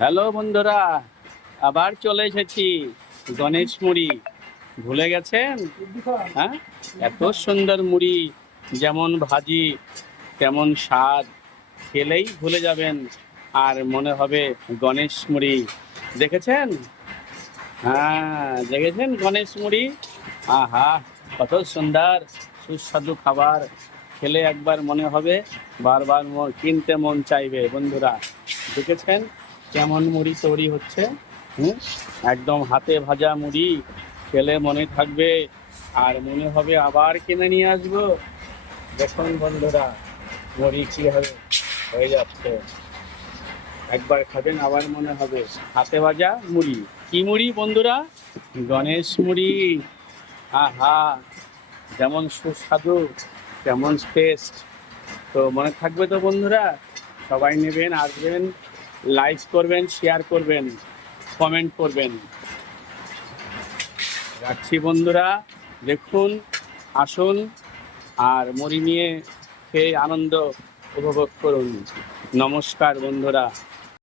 Hello বন্ধুরা, আবার চলে এসেছি গণেশ মুড়ি। ভুলে গেছেন? হ্যাঁ, এত সুন্দর মুড়ি, যেমন ভাজি তেমন স্বাদ, খেলেই ভুলে যাবেন আর মনে হবে গণেশ মুড়ি। দেখেছেন? হ্যাঁ, দেখেছেন গণেশ মুড়ি? আহা, কত সুন্দর সুস্বাদু খাবার, খেলে একবার মনে হবে বারবার কিনতে মন চাইবে। বন্ধুরা দেখেছেন কেমন মুড়ি তৈরি হচ্ছে? হুম, একদম হাতে ভাজা মুড়ি, খেলে মনে থাকবে আর মনে হবে আবার কিনে নিয়ে আসবো। দেখুন বন্ধুরা, মুড়ি কিভাবে হয়ে যাচ্ছে, একবার খাবেন আবার মনে হবে। হাতে ভাজা মুড়ি, কি মুড়ি বন্ধুরা? গণেশ মুড়ি। আহা, যেমন সুস্বাদু তেমন টেস্ট। তো মনে থাকবে তো বন্ধুরা? সবাই নেবেন, আসবেন, লাইক করবেন, শেয়ার করবেন, কমেন্ট করবেন। রাখছি বন্ধুরা, দেখুন, আসুন আর মুড়ি নিয়ে খেয়ে আনন্দ উপভোগ করুন। নমস্কার বন্ধুরা।